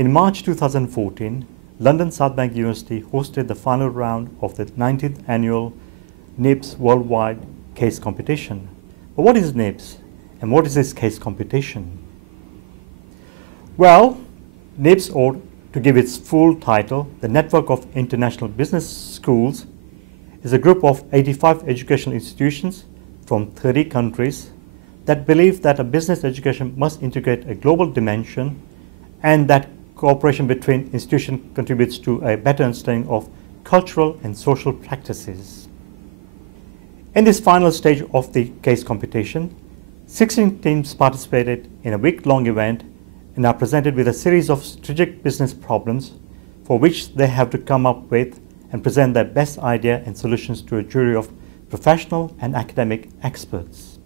In March 2014, London South Bank University hosted the final round of the 19th annual Nibs Worldwide Case Competition. But what is Nibs and what is this case competition? Well, Nibs, or to give its full title, the Network of International Business Schools, is a group of 85 educational institutions from 30 countries that believe that a business education must integrate a global dimension and that cooperation between institutions contributes to a better understanding of cultural and social practices. In this final stage of the case competition, 16 teams participated in a week-long event and are presented with a series of strategic business problems for which they have to come up with and present their best idea and solutions to a jury of professional and academic experts.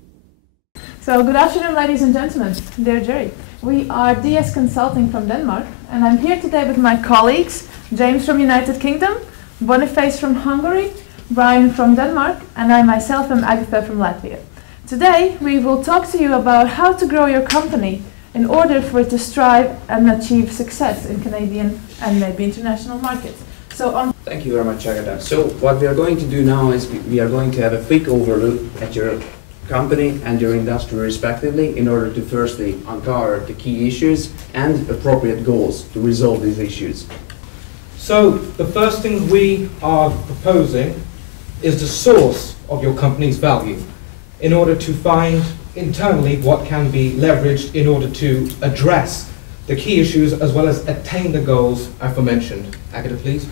So, good afternoon, ladies and gentlemen, dear jury. We are DS Consulting from Denmark, and I'm here today with my colleagues, James from United Kingdom, Boniface from Hungary, Brian from Denmark, and I myself am Agatha from Latvia. Today, we will talk to you about how to grow your company in order for it to strive and achieve success in Canadian and maybe international markets. Thank you very much, Agatha. So what we are going to do now is we are going to have a quick overview at your company and your industry respectively in order to firstly uncover the key issues and appropriate goals to resolve these issues. So the first thing we are proposing is the source of your company's value in order to find internally what can be leveraged in order to address the key issues as well as attain the goals aforementioned. Agatha, please.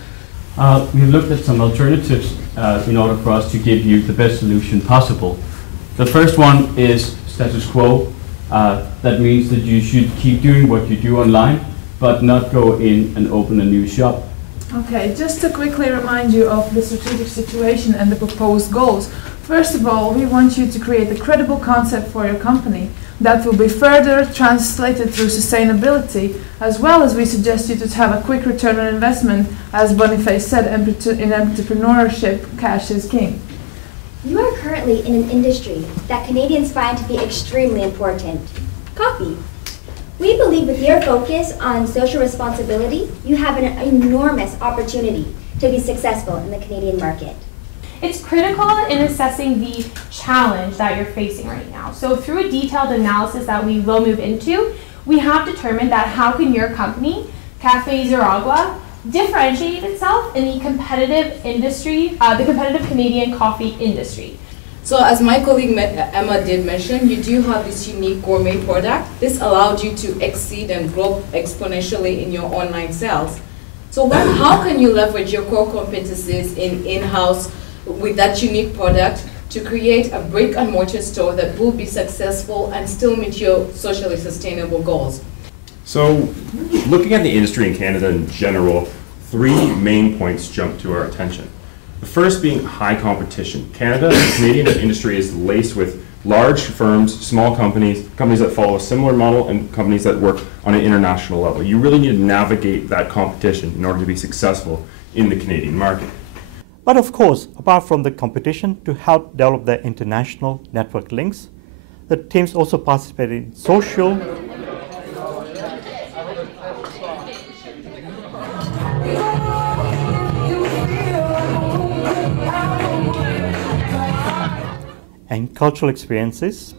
We've looked at some alternatives in order for us to give you the best solution possible. The first one is status quo. That means that you should keep doing what you do online, but not go in and open a new shop. Okay, just to quickly remind you of the strategic situation and the proposed goals. First of all, we want you to create a credible concept for your company that will be further translated through sustainability, as well as we suggest you to have a quick return on investment. As Boniface said, in entrepreneurship, cash is king. You are currently in an industry that Canadians find to be extremely important, coffee. We believe with your focus on social responsibility, you have an enormous opportunity to be successful in the Canadian market. It's critical in assessing the challenge that you're facing right now. So through a detailed analysis that we will move into, we have determined that how can your company, Café Zeragua, differentiate itself in the competitive industry, the competitive Canadian coffee industry. So as my colleague Emma did mention, you do have this unique gourmet product. This allowed you to exceed and grow exponentially in your online sales. So how can you leverage your core competencies in-house with that unique product to create a brick and mortar store that will be successful and still meet your socially sustainable goals? So, looking at the industry in Canada in general, three main points jump to our attention. The first being high competition. Canada, the Canadian industry is laced with large firms, small companies, companies that follow a similar model, and companies that work on an international level. You really need to navigate that competition in order to be successful in the Canadian market. But of course, apart from the competition, to help develop their international network links, the teams also participated in social and cultural experiences.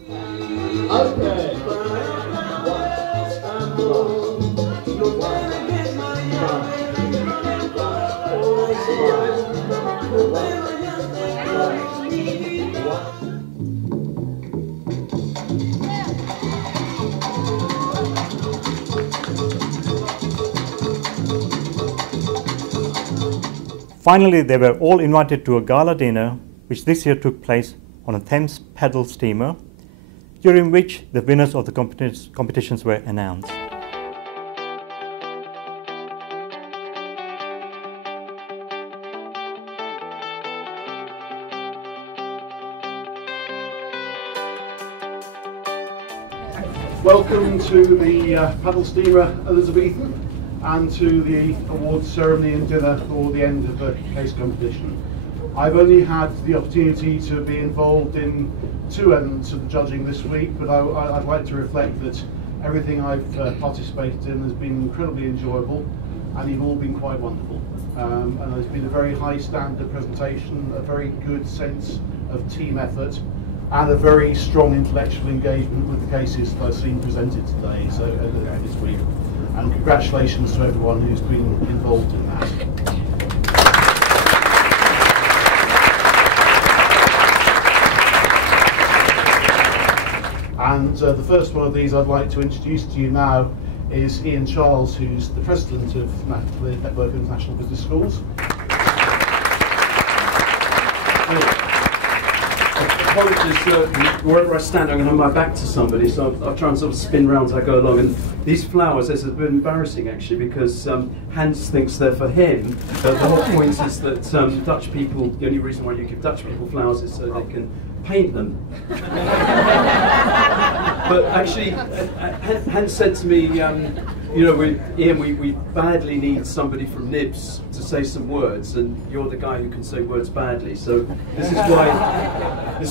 Finally, they were all invited to a gala dinner, which this year took place on a Thames pedal steamer, during which the winners of the competitions were announced. Welcome to the paddle steamer Elizabethan and to the awards ceremony and dinner for the end of the case competition. I've only had the opportunity to be involved in two elements of the judging this week, but I'd like to reflect that Everything I've participated in has been incredibly enjoyable, and you've all been quite wonderful. And there's been a very high standard presentation, a very good sense of team effort, and a very strong intellectual engagement with the cases that I've seen presented today, so this week. And congratulations to everyone who's been involved in that. And the first one of these I'd like to introduce to you now is Ian Charles, who's the president of the Network of International Business Schools. Apologies, wherever I stand, I'm going to have my back to somebody, so I'll try and sort of spin round as I go along. And these flowers, this is a bit embarrassing actually, because Hans thinks they're for him. The whole point is that Dutch people, the only reason why you give Dutch people flowers is so they can paint them. But actually, Hans said to me, you know, Ian, we badly need somebody from Nibs to say some words, and you're the guy who can say words badly. So this is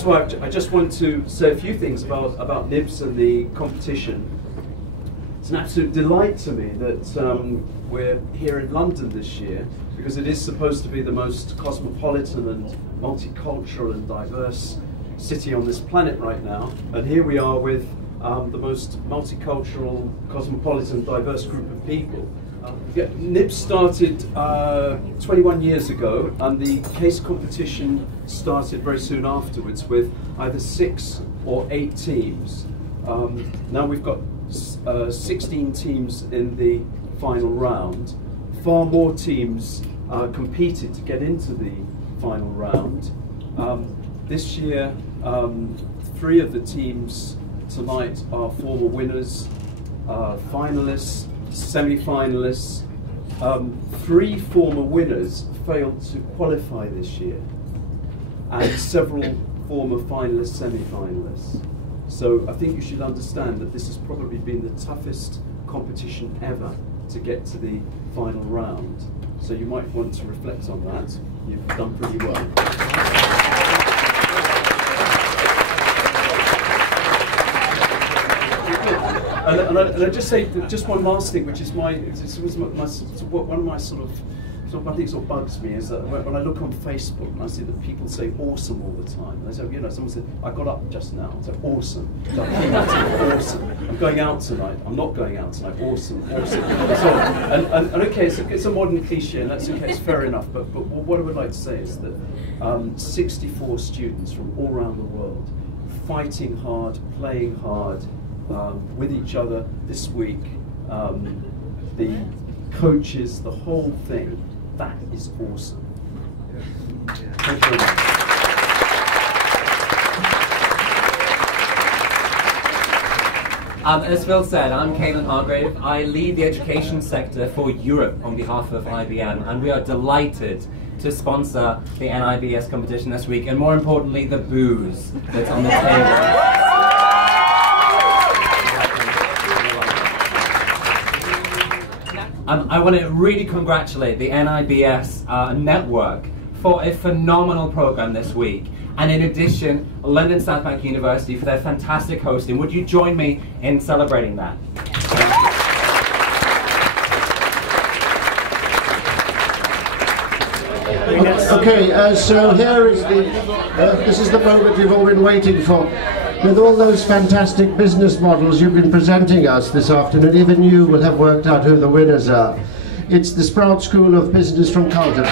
why I just want to say a few things about Nibs and the competition. It's an absolute delight to me that we're here in London this year, because it is supposed to be the most cosmopolitan and multicultural and diverse city on this planet right now, and here we are with the most multicultural, cosmopolitan, diverse group of people. Nibs started 21 years ago, and the case competition started very soon afterwards with either 6 or 8 teams. Now we've got 16 teams in the final round. Far more teams competed to get into the final round. This year, 3 of the teams tonight are former winners, finalists, semi-finalists. 3 former winners failed to qualify this year, and several former finalists, semi-finalists. So I think you should understand that this has probably been the toughest competition ever to get to the final round. So you might want to reflect on that. You've done pretty well. And I just say just one last thing, which is one of my sort of one thing that sort of bugs me is that when I look on Facebook and I see that people say awesome all the time. And I say, you know, someone said, I got up just now. I said, awesome. So I came out tonight, awesome. I'm going out tonight. I'm not going out tonight. Awesome, awesome. And okay, it's a modern cliche, and that's okay. It's fair enough. But what I would like to say is that 64 students from all around the world fighting hard, playing hard, with each other this week, the coaches, the whole thing, that is awesome. Thank you very much. As Phil said, I'm Caelan Hargrave. I lead the education sector for Europe on behalf of IBM, and we are delighted to sponsor the NIBS competition this week, and more importantly, the booze that's on the table. I want to really congratulate the NIBS network for a phenomenal program this week, and in addition, London South Bank University for their fantastic hosting. Would you join me in celebrating that? Okay, so here is this is the moment we've all been waiting for. With all those fantastic business models you've been presenting us this afternoon, even you will have worked out who the winners are. It's the Sprout School of Business from Carlton.